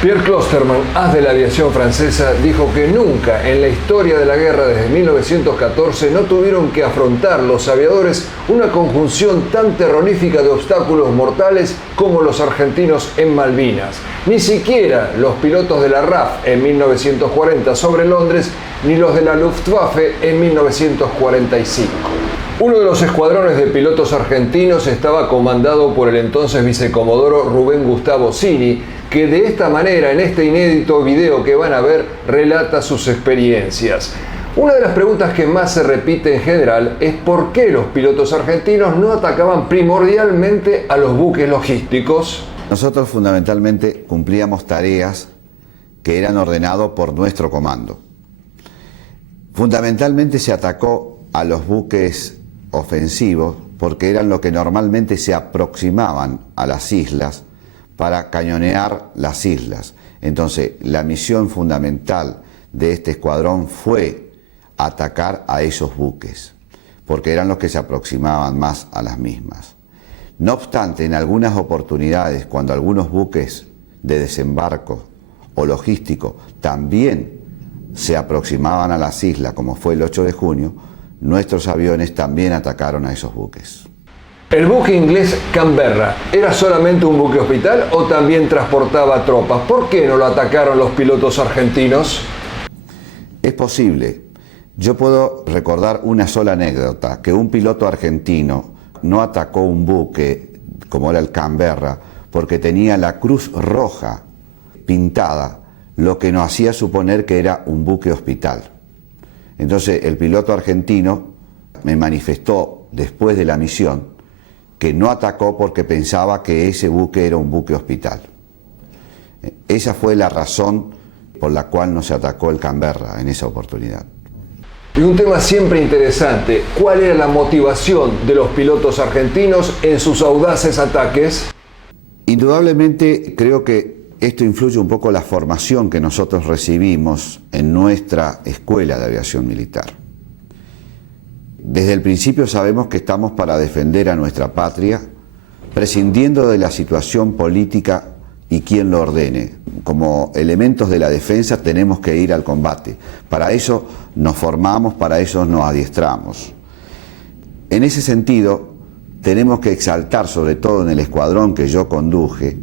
Pierre Clostermann, as de la aviación francesa, dijo que nunca en la historia de la guerra desde 1914 no tuvieron que afrontar los aviadores una conjunción tan terrorífica de obstáculos mortales como los argentinos en Malvinas. Ni siquiera los pilotos de la RAF en 1940 sobre Londres, ni los de la Luftwaffe en 1945. Uno de los escuadrones de pilotos argentinos estaba comandado por el entonces vicecomodoro Rubén Gustavo Cini, que de esta manera, en este inédito video que van a ver, relata sus experiencias. Una de las preguntas que más se repite en general es por qué los pilotos argentinos no atacaban primordialmente a los buques logísticos. Nosotros fundamentalmente cumplíamos tareas que eran ordenadas por nuestro comando. Fundamentalmente se atacó a los buques ofensivos porque eran los que normalmente se aproximaban a las islas para cañonear las islas. Entonces, la misión fundamental de este escuadrón fue atacar a esos buques, porque eran los que se aproximaban más a las mismas. No obstante, en algunas oportunidades, cuando algunos buques de desembarco o logístico también se aproximaban a las islas, como fue el 8 de junio, nuestros aviones también atacaron a esos buques. ¿El buque inglés Canberra era solamente un buque hospital o también transportaba tropas? ¿Por qué no lo atacaron los pilotos argentinos? Es posible. Yo puedo recordar una sola anécdota, que un piloto argentino no atacó un buque como era el Canberra porque tenía la cruz roja pintada, lo que nos hacía suponer que era un buque hospital. Entonces el piloto argentino me manifestó después de la misión que no atacó porque pensaba que ese buque era un buque hospital. Esa fue la razón por la cual no se atacó el Canberra en esa oportunidad. Y un tema siempre interesante, ¿cuál era la motivación de los pilotos argentinos en sus audaces ataques? Indudablemente creo que esto influye un poco en la formación que nosotros recibimos en nuestra escuela de aviación militar. Desde el principio sabemos que estamos para defender a nuestra patria, prescindiendo de la situación política y quien lo ordene. Como elementos de la defensa tenemos que ir al combate. Para eso nos formamos, para eso nos adiestramos. En ese sentido, tenemos que exaltar, sobre todo en el escuadrón que yo conduje,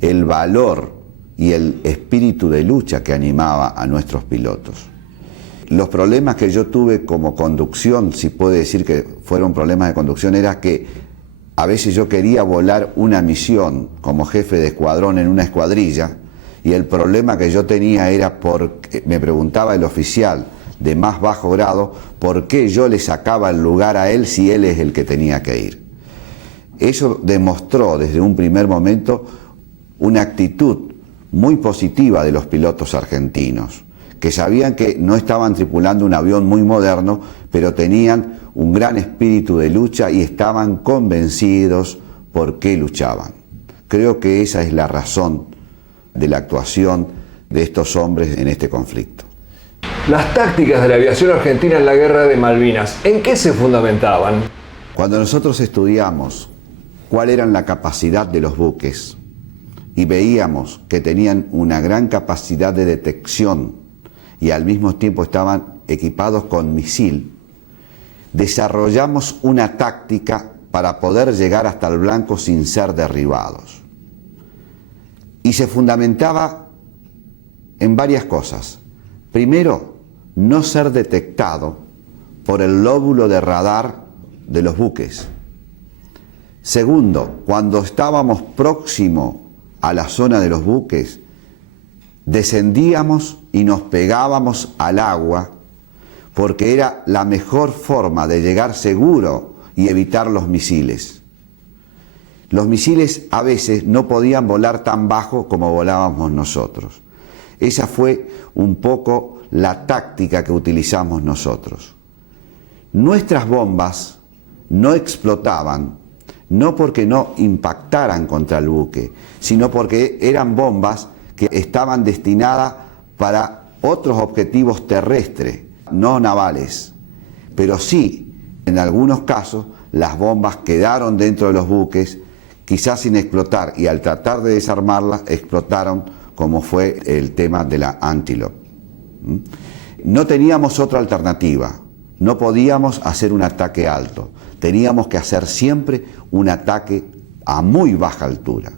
el valor y el espíritu de lucha que animaba a nuestros pilotos. Los problemas que yo tuve como conducción, si puede decir que fueron problemas de conducción, era que a veces yo quería volar una misión como jefe de escuadrón en una escuadrilla y el problema que yo tenía era porque me preguntaba el oficial de más bajo grado por qué yo le sacaba el lugar a él si él es el que tenía que ir. Eso demostró desde un primer momento una actitud muy positiva de los pilotos argentinos, que sabían que no estaban tripulando un avión muy moderno, pero tenían un gran espíritu de lucha y estaban convencidos por qué luchaban. Creo que esa es la razón de la actuación de estos hombres en este conflicto. Las tácticas de la aviación argentina en la guerra de Malvinas, ¿en qué se fundamentaban? Cuando nosotros estudiamos cuál era la capacidad de los buques y veíamos que tenían una gran capacidad de detección y al mismo tiempo estaban equipados con misil, desarrollamos una táctica para poder llegar hasta el blanco sin ser derribados. Y se fundamentaba en varias cosas. Primero, no ser detectado por el lóbulo de radar de los buques. Segundo, cuando estábamos próximos a la zona de los buques, descendíamos y nos pegábamos al agua porque era la mejor forma de llegar seguro y evitar los misiles. Los misiles a veces no podían volar tan bajo como volábamos nosotros. Esa fue un poco la táctica que utilizamos nosotros. Nuestras bombas no explotaban, no porque no impactaran contra el buque, sino porque eran bombas que estaban destinadas para otros objetivos terrestres, no navales. Pero sí, en algunos casos, las bombas quedaron dentro de los buques, quizás sin explotar, y al tratar de desarmarlas, explotaron como fue el tema de la Antelope. No teníamos otra alternativa, no podíamos hacer un ataque alto, teníamos que hacer siempre un ataque a muy baja altura.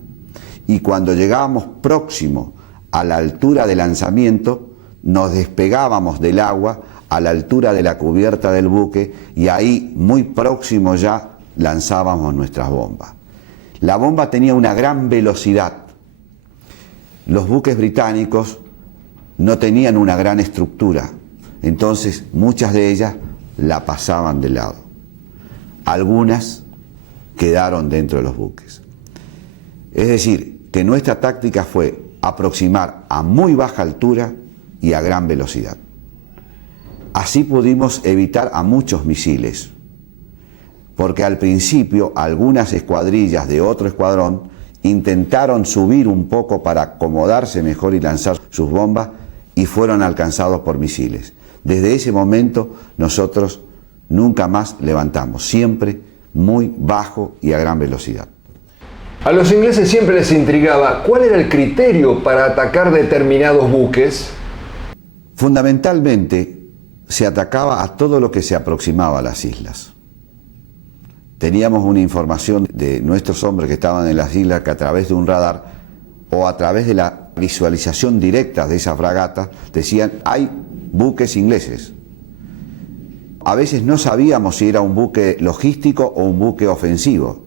Y cuando llegábamos próximo a la altura de lanzamiento, nos despegábamos del agua a la altura de la cubierta del buque y ahí, muy próximo ya, lanzábamos nuestras bombas. La bomba tenía una gran velocidad. Los buques británicos no tenían una gran estructura, entonces muchas de ellas la pasaban de lado. Algunas quedaron dentro de los buques. Es decir, que nuestra táctica fue aproximar a muy baja altura y a gran velocidad. Así pudimos evitar a muchos misiles, porque al principio algunas escuadrillas de otro escuadrón intentaron subir un poco para acomodarse mejor y lanzar sus bombas y fueron alcanzados por misiles. Desde ese momento nosotros nunca más levantamos, siempre muy bajo y a gran velocidad. A los ingleses siempre les intrigaba cuál era el criterio para atacar determinados buques. Fundamentalmente se atacaba a todo lo que se aproximaba a las islas. Teníamos una información de nuestros hombres que estaban en las islas que a través de un radar o a través de la visualización directa de esas fragatas decían hay buques ingleses. A veces no sabíamos si era un buque logístico o un buque ofensivo.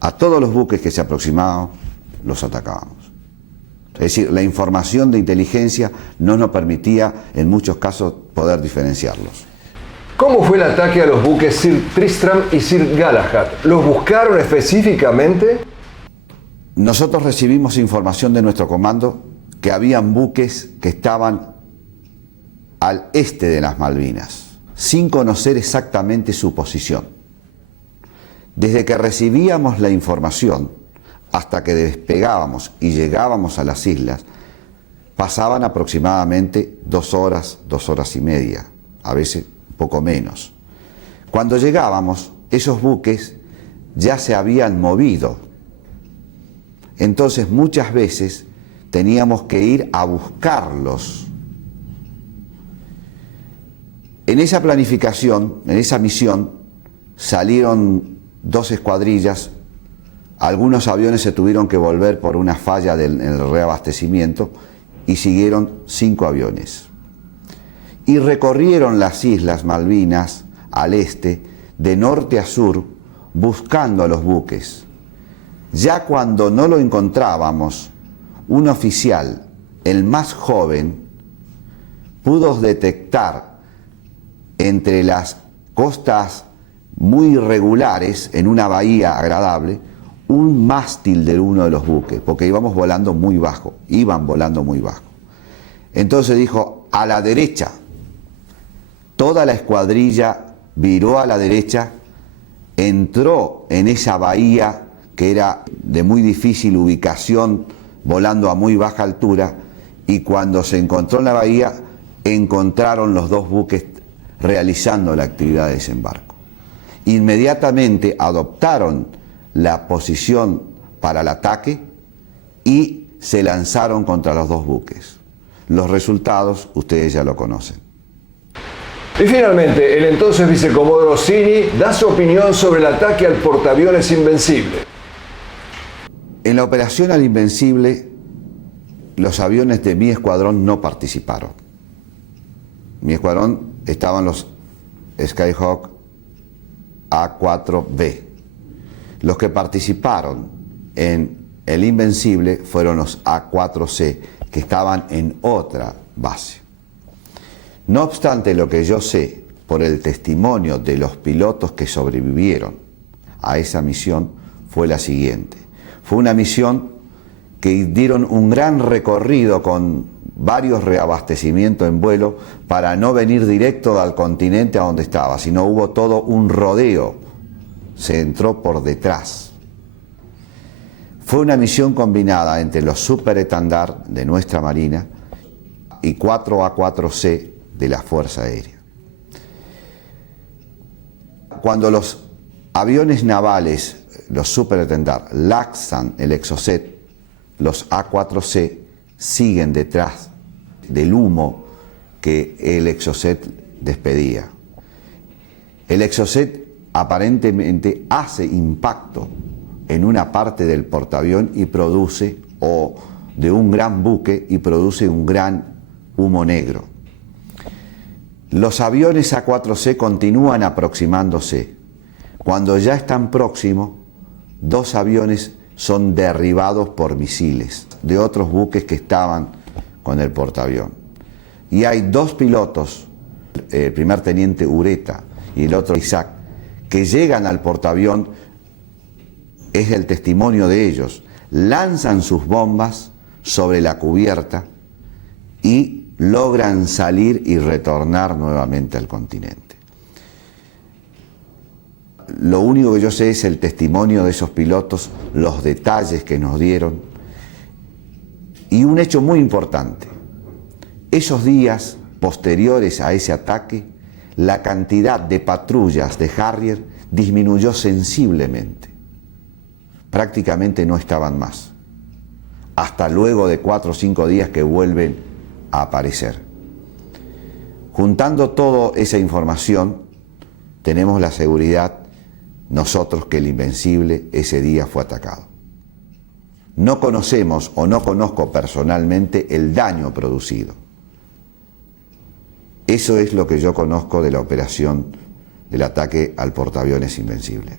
A todos los buques que se aproximaban los atacábamos. Es decir, la información de inteligencia no nos permitía en muchos casos poder diferenciarlos. ¿Cómo fue el ataque a los buques Sir Tristram y Sir Galahad? ¿Los buscaron específicamente? Nosotros recibimos información de nuestro comando que habían buques que estaban al este de las Malvinas, sin conocer exactamente su posición. Desde que recibíamos la información hasta que despegábamos y llegábamos a las islas, pasaban aproximadamente 2 horas, 2 horas y media, a veces poco menos. Cuando llegábamos, esos buques ya se habían movido. Entonces muchas veces teníamos que ir a buscarlos. En esa planificación, en esa misión, salieron 2 escuadrillas. Algunos aviones se tuvieron que volver por una falla en el reabastecimiento y siguieron 5 aviones. Y recorrieron las islas Malvinas al este, de norte a sur, buscando a los buques. Ya cuando no lo encontrábamos, un oficial, el más joven, pudo detectar entre las costas muy irregulares, en una bahía agradable, un mástil de uno de los buques, porque íbamos volando muy bajo, iban volando muy bajo. Entonces dijo, a la derecha. Toda la escuadrilla viró a la derecha, entró en esa bahía que era de muy difícil ubicación, volando a muy baja altura, y cuando se encontró en la bahía, encontraron los 2 buques realizando la actividad de desembarco. Inmediatamente adoptaron la posición para el ataque y se lanzaron contra los 2 buques. Los resultados ustedes ya lo conocen. Y finalmente, el entonces vicecomodoro Cini da su opinión sobre el ataque al portaaviones Invencible. En la operación al Invencible, los aviones de mi escuadrón no participaron. Mi escuadrón estaban los Skyhawk A4B. Los que participaron en el Invencible fueron los A4C, que estaban en otra base. No obstante, lo que yo sé por el testimonio de los pilotos que sobrevivieron a esa misión fue la siguiente. Fue una misión que dieron un gran recorrido con varios reabastecimientos en vuelo para no venir directo al continente a donde estaba, sino hubo todo un rodeo. Se entró por detrás. Fue una misión combinada entre los superestandar de nuestra Marina y 4 A4C de la Fuerza Aérea. Cuando los aviones navales, los superestandar, lanzan el Exocet, los A4C siguen detrás del humo que el Exocet despedía. El Exocet aparentemente hace impacto en una parte del portaavión y produce, o de un gran buque, y produce un gran humo negro. Los aviones A4C continúan aproximándose. Cuando ya están próximos, 2 aviones son derribados por misiles de otros buques que estaban con el portaavión. Y hay 2 pilotos, el primer teniente Ureta y el otro Isaac, que llegan al portaavión, es el testimonio de ellos, lanzan sus bombas sobre la cubierta y logran salir y retornar nuevamente al continente. Lo único que yo sé es el testimonio de esos pilotos, los detalles que nos dieron, y un hecho muy importante. Esos días posteriores a ese ataque, la cantidad de patrullas de Harrier disminuyó sensiblemente. Prácticamente no estaban más, hasta luego de 4 o 5 días que vuelven a aparecer. Juntando toda esa información, tenemos la seguridad nosotros que el Invencible ese día fue atacado. No conocemos o no conozco personalmente el daño producido. Eso es lo que yo conozco de la operación del ataque al portaaviones Invencible.